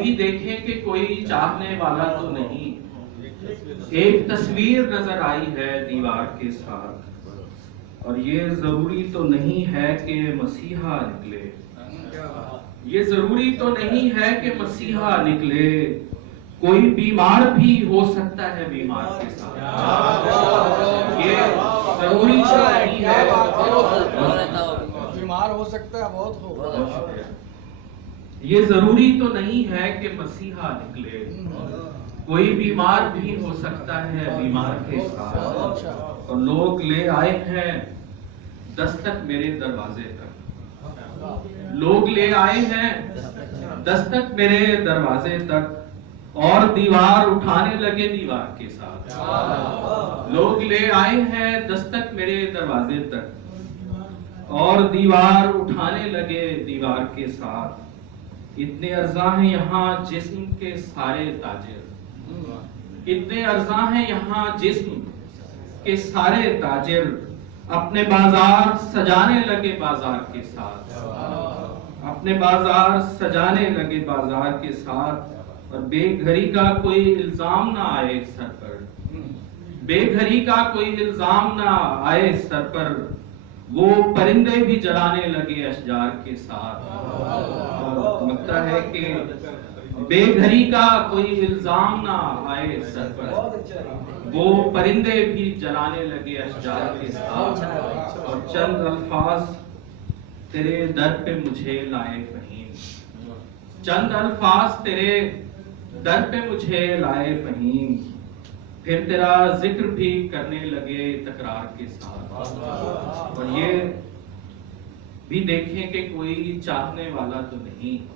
بھی دیکھیں کہ کوئی چاہنے والا تو نہیں، ایک تصویر نظر آئی ہے دیوار کے ساتھ، اور یہ ضروری تو نہیں ہے کہ مسیحا نکلے، یہ ضروری تو نہیں ہے کہ مسیحا نکلے، کوئی بیمار بھی ہو سکتا ہے بیمار کے ساتھ، یہ ضروری تو نہیں ہے، بیمار ہو سکتا ہے، بہت ہو، یہ ضروری تو نہیں ہے کہ مسیحا نکلے، کوئی بیمار بھی ہو سکتا ہے بیمار کے ساتھ، اور لوگ لے آئے ہیں دستک میرے دروازے تک، لوگ لے آئے ہیں دستک میرے دروازے تک، اور دیوار اٹھانے لگے دیوار کے ساتھ، لوگ لے آئے ہیں دستک میرے دروازے تک، اور دیوار اٹھانے لگے دیوار کے ساتھ، اتنے ارزاں ہیں یہاں جسم کے سارے تاجر، اتنے ارزاں ہیں یہاں جسم کے سارے تاجر، اپنے بازار سجانے لگے بازار کے ساتھ، اپنے بازار سجانے لگے بازار کے ساتھ، اور بے گھری کا کوئی الزام نہ آئے سر پر، بے گھری کا کوئی الزام نہ آئے سر پر، وہ پرندے بھی جلانے لگے اشجار کے ساتھ، لگتا ہے کہ بے گھری کا کوئی الزام نہ آئے سر پر، وہ پرندے بھی جلانے لگے اشجار کے ساتھ، اور چند الفاظ تیرے در پہ مجھے لائے فہیم، چند الفاظ تیرے در پہ مجھے لائے فہیم، پھر تیرا ذکر بھی کرنے لگے تکرار کے ساتھ، اور یہ بھی دیکھیں کہ کوئی چاہنے والا تو نہیں،